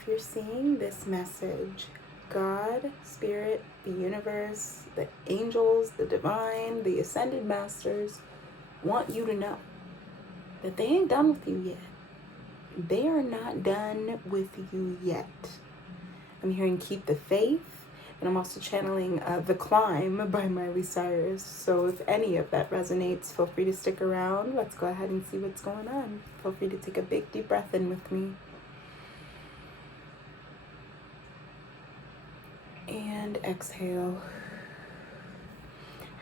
If you're seeing this message, God, Spirit, the universe, the angels, the divine, the ascended masters want you to know that they ain't done with you yet. They are not done with you yet. I'm hearing keep the faith, and I'm also channeling The Climb by Miley Cyrus. So if any of that resonates, feel free to stick around. Let's go ahead and see what's going on. Feel free to take a big deep breath in with me. And exhale.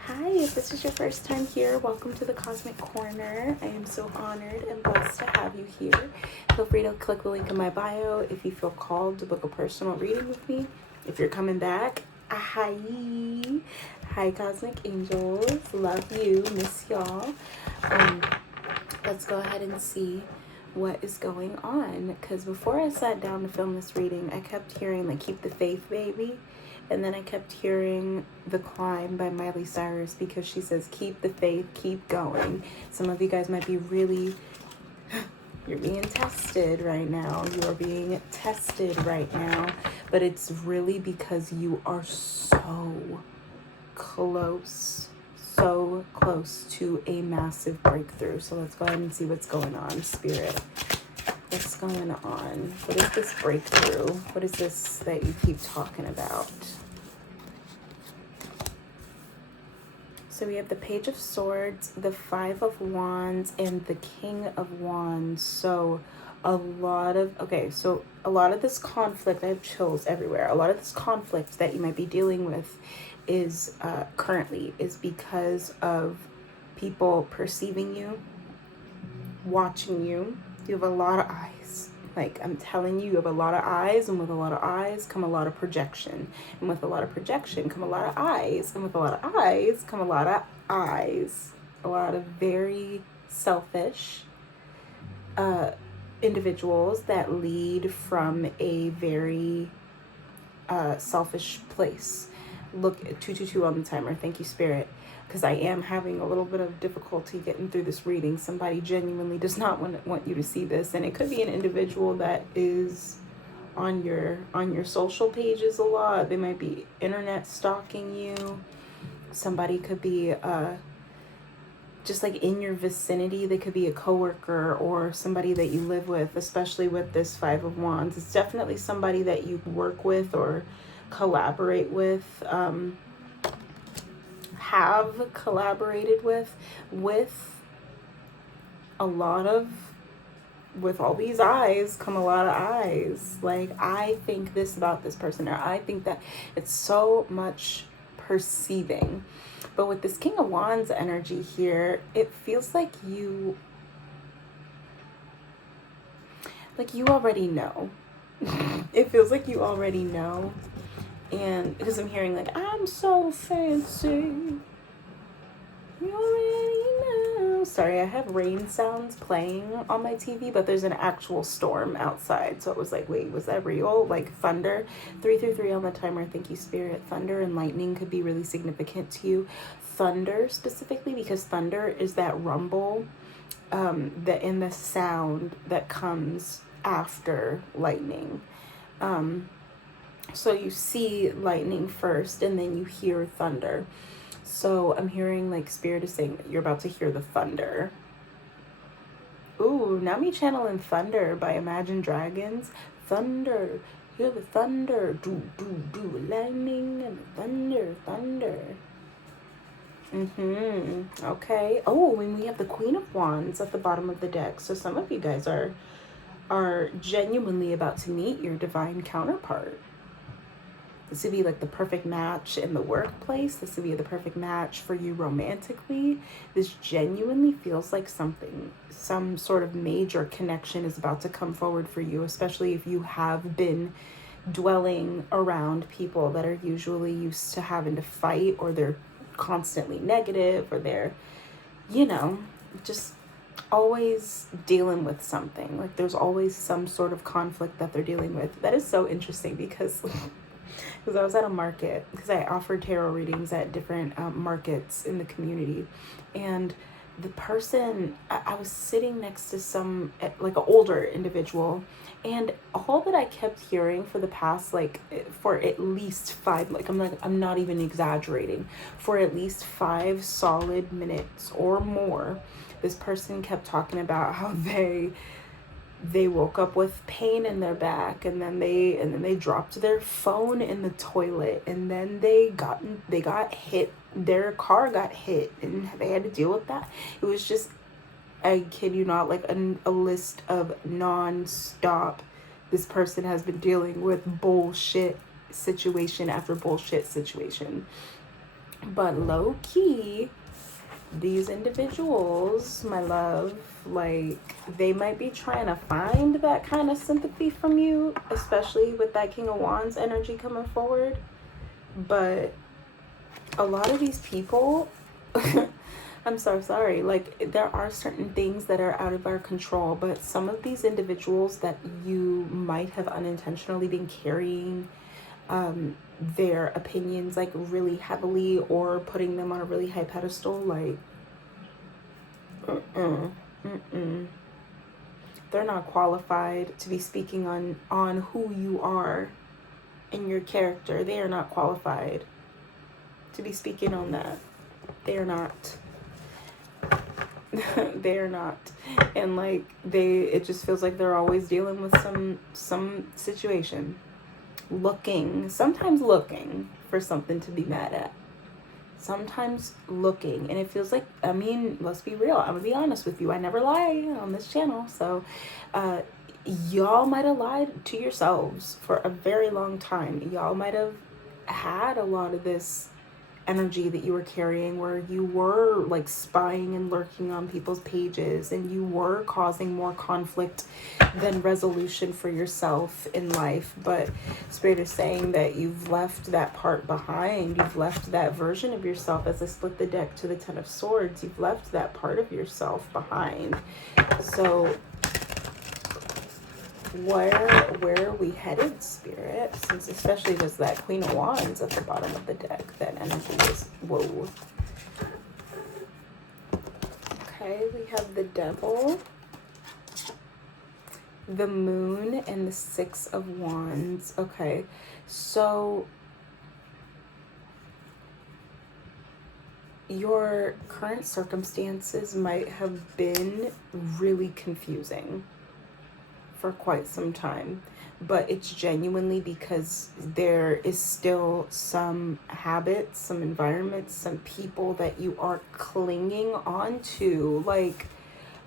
Hi, if this is your first time here, welcome to the Cosmic Corner. I am so honored and blessed to have you here. Feel free to click the link in my bio if you feel called to book a personal reading with me. If you're coming back, hi. Hi, Cosmic Angels. Love you. Miss y'all. Let's go ahead and see what is going on, because before I sat down to film this reading, I kept hearing like keep the faith, baby, and then I kept hearing The Climb by Miley Cyrus, because she says keep the faith, keep going. Some of you guys might be really you're being tested right now. You are being tested right now, but it's really because you are so close to a massive breakthrough. So let's go ahead and see what's going on, Spirit. What's going on? What is this breakthrough? What is this that you keep talking about? So we have the Page of Swords, the Five of Wands, and the King of Wands. So a lot of this conflict, I have chills everywhere. A lot of this conflict that you might be dealing with is currently is because of people perceiving you, watching you. You have a lot of eyes. Like, I'm telling you, you have a lot of eyes, and with a lot of eyes come a lot of projection. And with a lot of projection come a lot of eyes. And with a lot of eyes come a lot of eyes. A lot of very selfish individuals that lead from a very selfish place. Look at 222 on the timer. Thank you, Spirit. Because I am having a little bit of difficulty getting through this reading. Somebody genuinely does not want you to see this. And it could be an individual that is on your social pages a lot. They might be internet stalking you. Somebody could be just like in your vicinity. They could be a coworker or somebody that you live with, especially with this Five of Wands. It's definitely somebody that you work with or collaborate with, have collaborated with a lot of, with all these eyes come a lot of eyes. Like, I think this about this person, or I think that. It's so much perceiving. But with this King of Wands energy here, it feels like you already know. It feels like you already know. And because I'm hearing like, I'm so fancy, you already know. Sorry, I have rain sounds playing on my TV, but there's an actual storm outside. So it was like, wait, was that real? Like thunder. 333 on the timer. Thank you, Spirit. Thunder and lightning could be really significant to you. Thunder specifically, because thunder is that rumble, in the sound that comes after lightning. So you see lightning first, and then you hear thunder. So I'm hearing like Spirit is saying that you're about to hear the thunder. Ooh, now me channeling Thunder by Imagine Dragons. Thunder, hear the thunder. Do, do, do, lightning and thunder, thunder. Okay. Oh, and we have the Queen of Wands at the bottom of the deck. So some of you guys are genuinely about to meet your divine counterpart. This would be like the perfect match in the workplace. This would be the perfect match for you romantically. This genuinely feels like some sort of major connection is about to come forward for you, especially if you have been dwelling around people that are usually used to having to fight, or they're constantly negative, or they're, just always dealing with something. Like, there's always some sort of conflict that they're dealing with. That is so interesting because I was at a market, because I offer tarot readings at different markets in the community, and the person, I was sitting next to some, like an older individual, and all that I kept hearing for the past, like, for at least 5, I'm not even exaggerating, for at least 5 solid minutes or more, this person kept talking about how they woke up with pain in their back, and then they dropped their phone in the toilet, and then they got hit, their car got hit, and they had to deal with that. It was just, I kid you not, like a list of non-stop, this person has been dealing with bullshit situation after bullshit situation. But low key, these individuals, my love, like, they might be trying to find that kind of sympathy from you, especially with that King of Wands energy coming forward. But a lot of these people, I'm so sorry, like, there are certain things that are out of our control, but some of these individuals that you might have unintentionally been carrying their opinions, like, really heavily, or putting them on a really high pedestal, like, they're not qualified to be speaking on who you are and your character. They are not qualified to be speaking on that. They are not. They are not. And like, it just feels like they're always dealing with some situation, sometimes looking for something to be mad at, sometimes looking, and it feels like, I mean, let's be real, I'm gonna be honest with you, I never lie on this channel, so y'all might have lied to yourselves for a very long time. Y'all might have had a lot of this energy that you were carrying, where you were like spying and lurking on people's pages, and you were causing more conflict than resolution for yourself in life. But Spirit is saying that you've left that part behind. You've left that version of yourself. As I split the deck to the 10 of Swords, you've left that part of yourself behind. So where are we headed, Spirit? Since especially there's that Queen of Wands at the bottom of the deck, that energy is, whoa. Okay, we have the Devil, the Moon, and the 6 of Wands. Okay, so your current circumstances might have been really confusing for quite some time, but it's genuinely because there is still some habits, some environments, some people that you are clinging on to, like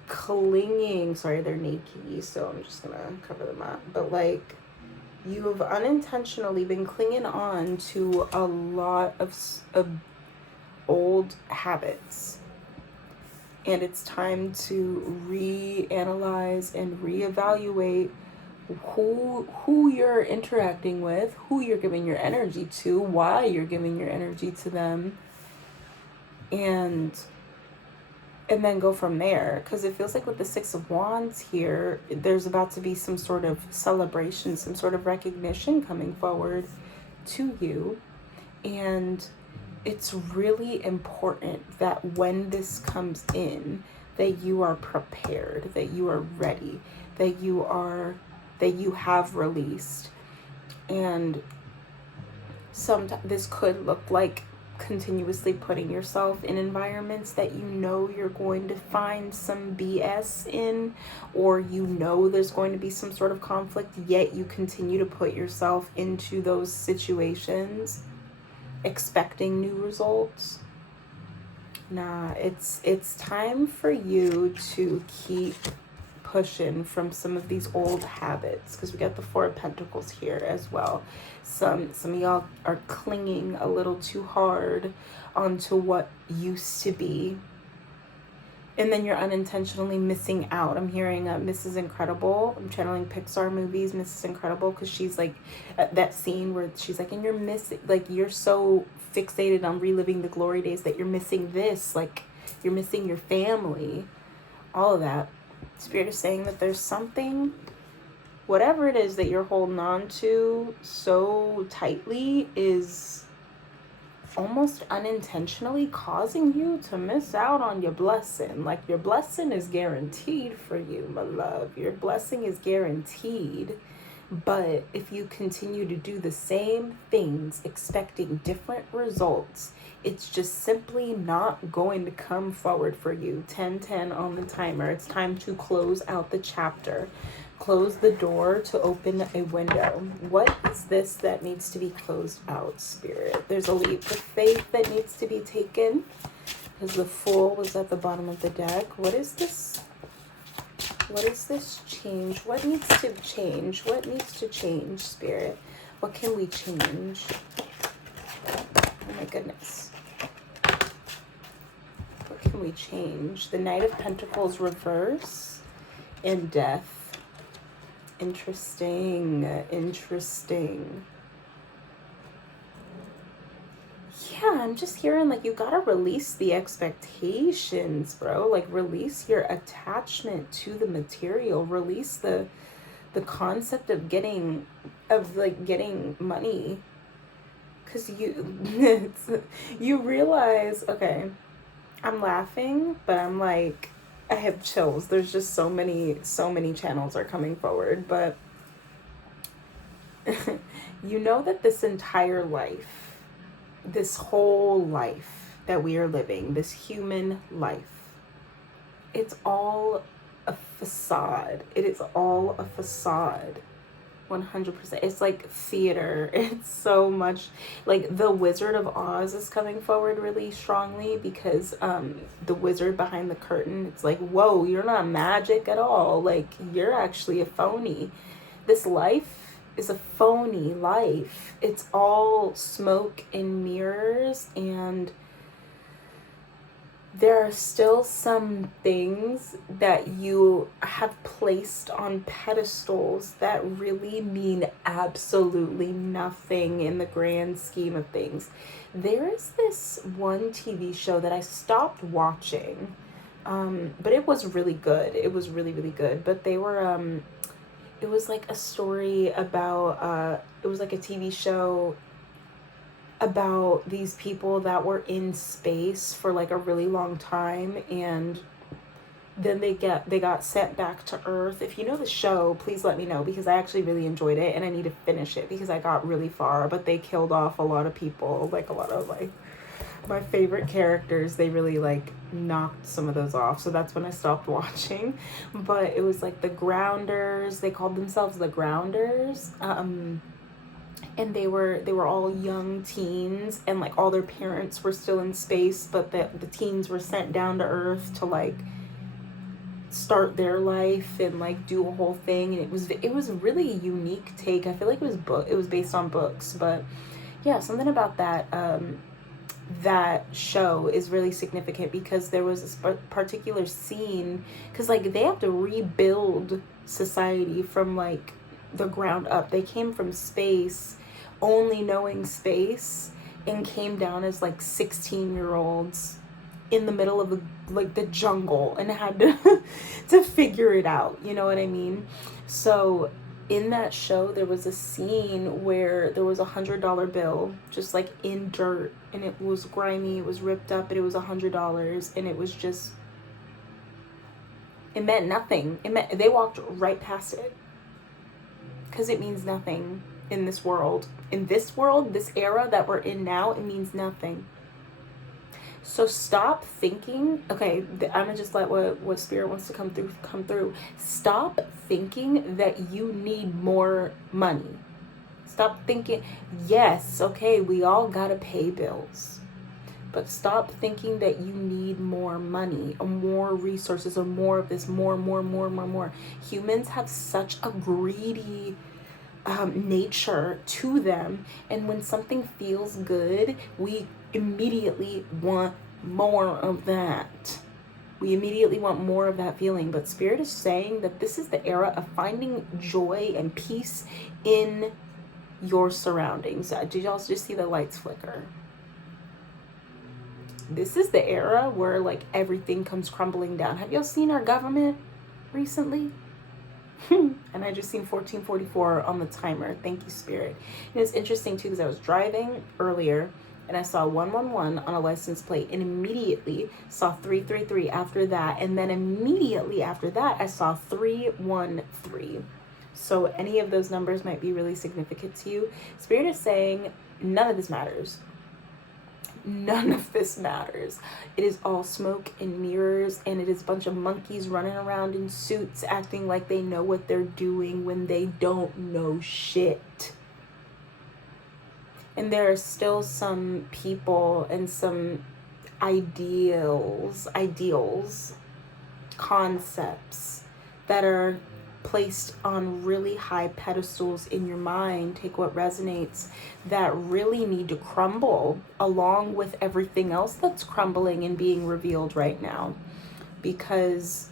clinging, sorry, they're naked, so I'm just gonna cover them up, but like, you have unintentionally been clinging on to a lot of old habits. And it's time to reanalyze and reevaluate who you're interacting with, who you're giving your energy to, why you're giving your energy to them, and then go from there. Because it feels like with the 6 of Wands here, there's about to be some sort of celebration, some sort of recognition coming forward to you. And it's really important that when this comes in, that you are prepared, that you are ready, that you have released. And sometimes this could look like continuously putting yourself in environments that you know you're going to find some BS in, or you know there's going to be some sort of conflict, yet you continue to put yourself into those situations expecting new results. Nah, it's time for you to keep pushing from some of these old habits, because we got the 4 of Pentacles here as well. Some of y'all are clinging a little too hard onto what used to be, and then you're unintentionally missing out. I'm hearing Mrs. Incredible. I'm channeling Pixar movies, Mrs. Incredible, because she's like, that scene where she's like, and you're missing, like, you're so fixated on reliving the glory days that you're missing this, like, you're missing your family, all of that. Spirit is saying that there's something, whatever it is that you're holding on to so tightly, is almost unintentionally causing you to miss out on your blessing. Like, your blessing is guaranteed for you, my love. Your blessing is guaranteed. But if you continue to do the same things expecting different results, it's just simply not going to come forward for you. 10:10 on the timer. It's time to close out the chapter. Close the door to open a window. What is this that needs to be closed out, Spirit? There's a leap of faith that needs to be taken, because the Fool was at the bottom of the deck. What is this? What is this change? What needs to change? What needs to change, Spirit? What can we change? Oh my goodness. What can we change? The Knight of Pentacles reverse and Death. Interesting. Interesting. Yeah, I'm just hearing like you gotta release the expectations, bro. Like, release your attachment to the material. Release the concept of getting money. Cause you realize, okay, I'm laughing, but I'm like, I have chills. There's just so many channels are coming forward, but you know that this entire life, this whole life that we are living, this human life, it's all a facade. It is all a facade. 100%. It's like theater. It's so much like the Wizard of Oz is coming forward really strongly, because the wizard behind the curtain, it's like, whoa, you're not magic at all. Like, you're actually a phony. This life is a phony life. It's all smoke and mirrors, and there are still some things that you have placed on pedestals that really mean absolutely nothing in the grand scheme of things. There is this one TV show that I stopped watching, but it was really good. It was really, really good. But they were, it was like a story about, it was like a TV show about these people that were in space for like a really long time, and then they got sent back to Earth. If you know the show, please let me know, because I actually really enjoyed it and I need to finish it because I got really far, but they killed off a lot of people, like a lot of like my favorite characters. They really like knocked some of those off, so that's when I stopped watching. But it was like the Grounders. They called themselves the Grounders. And they were all young teens, and like all their parents were still in space, but the teens were sent down to Earth to like start their life and like do a whole thing. And it was a really unique take. I feel like it was based on books, but yeah, something about that that show is really significant, because there was this particular scene, because like they have to rebuild society from like the ground up. They came from space only knowing space, and came down as like 16-year-olds in the middle of the jungle, and had to figure it out, you know what I mean? So in that show, there was a scene where there was $100 bill just like in dirt, and it was grimy, it was ripped up, but it was $100, and it was just, it meant nothing. They walked right past it, because it means nothing in this world. In this world, this era that we're in now, it means nothing. So stop thinking, okay, I'm gonna just let what Spirit wants to come through. Stop thinking that you need more money. Stop thinking, yes, okay, we all gotta pay bills. But stop thinking that you need more money, or more resources, or more of this, more. Humans have such a greedy nature to them, and when something feels good, we immediately want more of that. We immediately want more of that feeling. But Spirit is saying that this is the era of finding joy and peace in your surroundings. Did y'all just see the lights flicker? This is the era where like everything comes crumbling down. Have y'all seen our government recently? And I just seen 1444 on the timer. Thank you, Spirit. And it's interesting too, because I was driving earlier, and I saw 111 on a license plate, and immediately saw 333 after that, and then immediately after that I saw 313. So any of those numbers might be really significant to you. Spirit is saying none of this matters. None of this matters. It is all smoke and mirrors, and it is a bunch of monkeys running around in suits acting like they know what they're doing when they don't know shit. And there are still some people and some ideals, concepts that are placed on really high pedestals in your mind. Take what resonates, that really need to crumble along with everything else that's crumbling and being revealed right now, because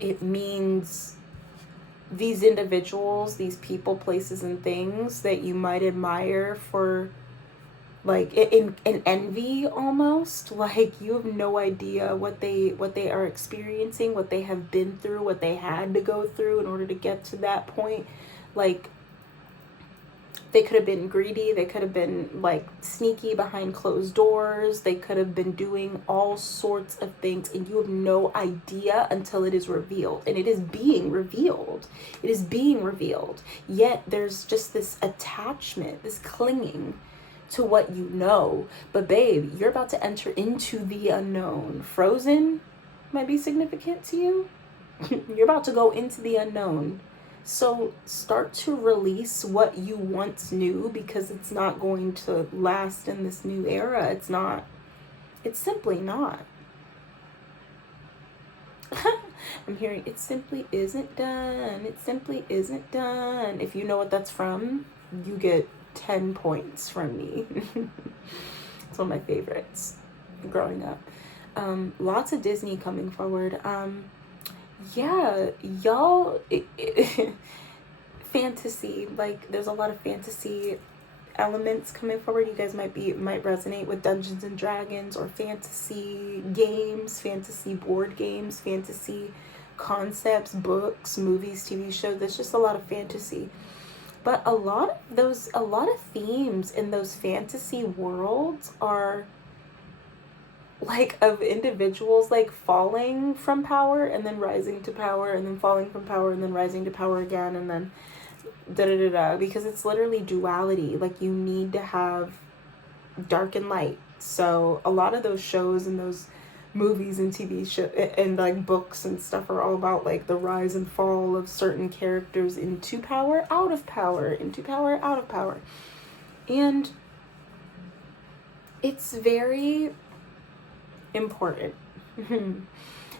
it means these individuals, these people, places, and things that you might admire for, like, in envy almost, like, you have no idea what they are experiencing, what they have been through, what they had to go through in order to get to that point. Like, they could have been greedy, they could have been like sneaky behind closed doors, they could have been doing all sorts of things, and you have no idea until it is revealed. And it is being revealed. It is being revealed. Yet there's just this attachment, this clinging to what you know. But babe, you're about to enter into the unknown. Frozen might be significant to you. You're about to go into the unknown. So start to release what you once knew, because it's not going to last in this new era. It's not. It's simply not. I'm hearing it simply isn't done. It simply isn't done. If you know what that's from, you get 10 points from me. It's one of my favorites growing up. Lots of Disney coming forward. Yeah, y'all, fantasy, like, there's a lot of fantasy elements coming forward. You guys might resonate with Dungeons and Dragons, or fantasy games, fantasy board games, fantasy concepts, books, movies, TV shows. There's just a lot of fantasy. But a lot of themes in those fantasy worlds are like of individuals like falling from power and then rising to power, and then falling from power and then rising to power again, and then because it's literally duality. Like, you need to have dark and light. So a lot of those shows and those movies and TV shows and like books and stuff are all about like the rise and fall of certain characters into power, out of power, into power, out of power. And it's very important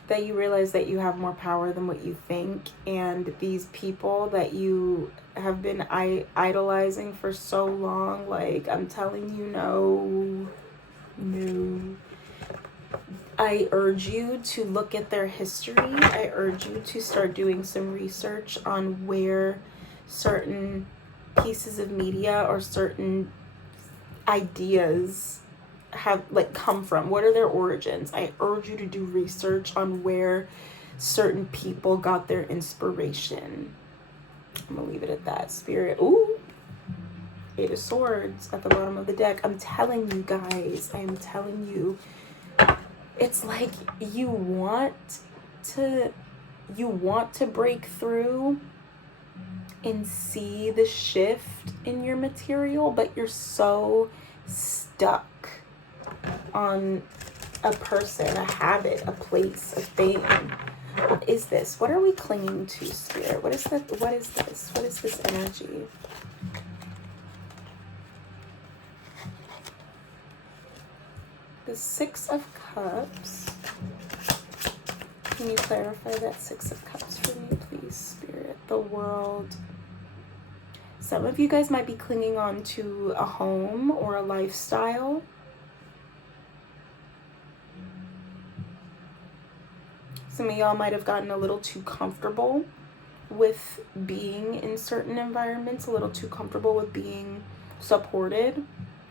that you realize that you have more power than what you think, and these people that you have been idolizing for so long, like, I'm telling you, no. I urge you to look at their history. I urge you to start doing some research on where certain pieces of media or certain ideas have like come from. What are their origins? I urge you to do research on where certain people got their inspiration. I'm gonna leave it at that. Spirit. Ooh, Eight of Swords at the bottom of the deck. I'm telling you guys, I am telling you, it's like you want to break through and see the shift in your material, but you're so stuck on a person, a habit, a place, a thing. What is this? What are we clinging to, Spirit? What is that? What is this? What is this energy? The Six of Cups. Can you clarify that Six of Cups for me, please, Spirit? The World. Some of you guys might be clinging on to a home or a lifestyle. Some of y'all might have gotten a little too comfortable with being in certain environments, a little too comfortable with being supported,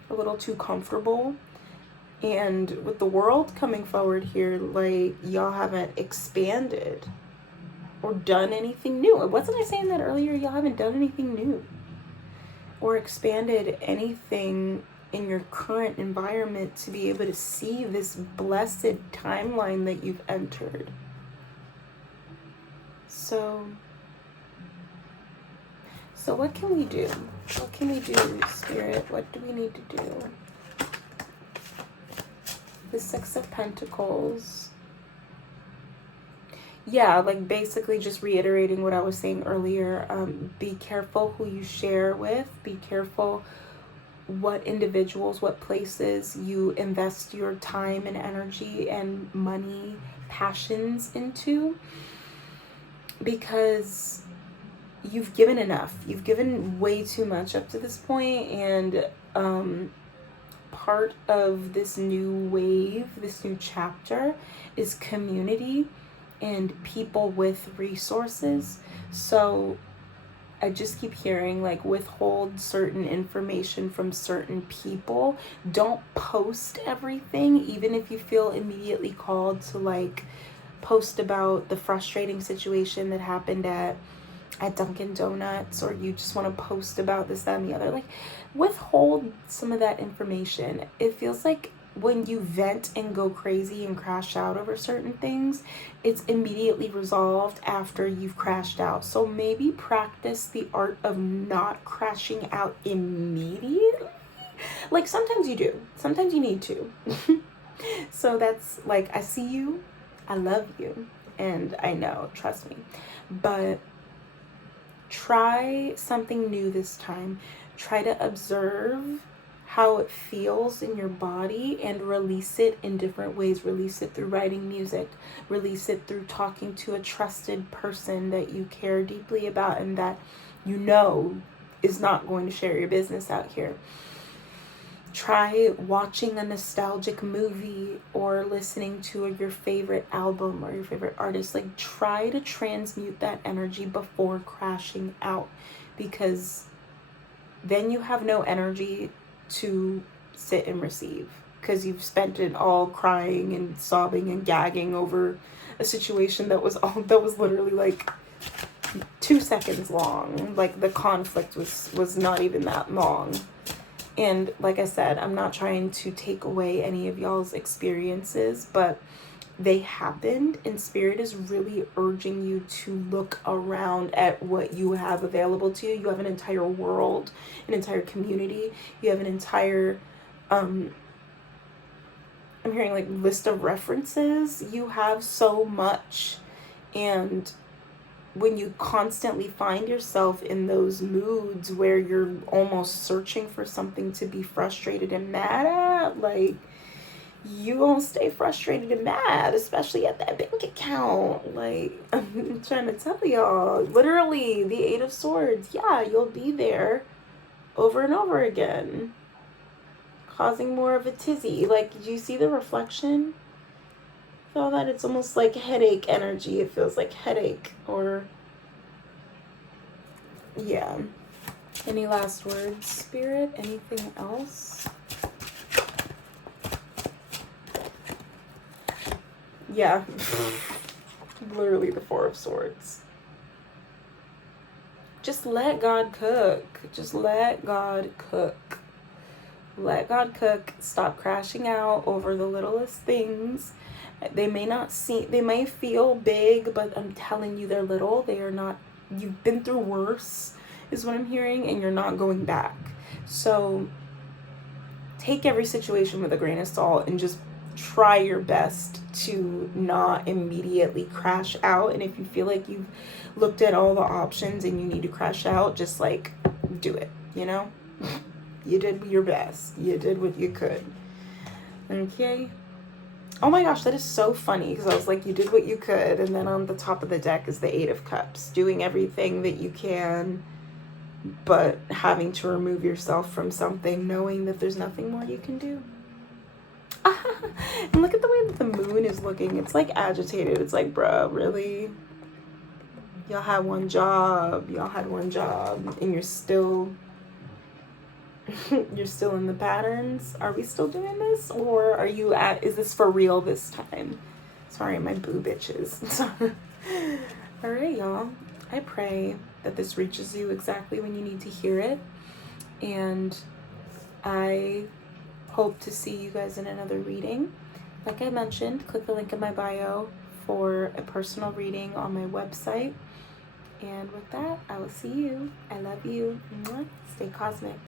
a little too comfortable. And with the World coming forward here, like, y'all haven't expanded or done anything new. Wasn't I saying that earlier? Y'all haven't done anything new or expanded anything in your current environment to be able to see this blessed timeline that you've entered. So what can we do? What can we do, Spirit? What do we need to do? The Six of Pentacles. Yeah, like basically just reiterating what I was saying earlier. Be careful who you share with. Be careful what individuals, what places you invest your time and energy and money, passions into. Because you've given enough. You've given way too much up to this point, and part of this new wave, this new chapter, is community and people with resources. So I just keep hearing like withhold certain information from certain people. Don't post everything, even if you feel immediately called to like post about the frustrating situation that happened at Dunkin' Donuts, or you just want to post about this, that, and the other. Like, withhold some of that information. It feels like when you vent and go crazy and crash out over certain things, it's immediately resolved after you've crashed out. So maybe practice the art of not crashing out immediately. Like, sometimes you do. Sometimes you need to. So that's like, I see you, I love you, and I know, trust me. But try something new this time. Try to observe how it feels in your body and release it in different ways. Release it through writing music. Release it through talking to a trusted person that you care deeply about and that you know is not going to share your business out here. Try watching a nostalgic movie or listening to your favorite album or your favorite artist. Like, try to transmute that energy before crashing out, because then you have no energy to sit and receive, because you've spent it all crying and sobbing and gagging over a situation that was literally like 2 seconds long. Like, the conflict was not even that long. And like I said, I'm not trying to take away any of y'all's experiences, but they happened, and Spirit is really urging you to look around at what you have available to you. You have an entire world, an entire community. You have an entire, I'm hearing like list of references. You have so much. And when you constantly find yourself in those moods where you're almost searching for something to be frustrated and mad at, like, you gonna stay frustrated and mad, especially at that bank account. Like, I'm trying to tell y'all, literally, the Eight of Swords, yeah, you'll be there over and over again, causing more of a tizzy. Like, did you see the reflection? Feel that it's almost like headache energy. It feels like headache, or yeah. Any last words, Spirit? Anything else? Yeah. Literally the Four of Swords. Just let God cook. Just let God cook. Let God cook. Stop crashing out over the littlest things. They may feel big, but I'm telling you, they're little. They are not. You've been through worse, is what I'm hearing, and you're not going back. So take every situation with a grain of salt and just try your best to not immediately crash out. And if you feel like you've looked at all the options and you need to crash out, just like do it, you know? You did your best. You did what you could. Okay? Oh my gosh, that is so funny, because I was like, you did what you could, and then on the top of the deck is the Eight of Cups, doing everything that you can, but having to remove yourself from something, knowing that there's nothing more you can do. And look at the way that the moon is looking. It's like agitated. It's like, bruh, really? Y'all had one job. Y'all had one job, and you're still you're still in the patterns. Are we still doing this, or is this for real this time? Sorry, my boo bitches. All right, y'all. I pray that this reaches you exactly when you need to hear it, and I hope to see you guys in another reading. Like I mentioned, click the link in my bio for a personal reading on my website. And with that, I will see you. I love you. Mwah. Stay cosmic.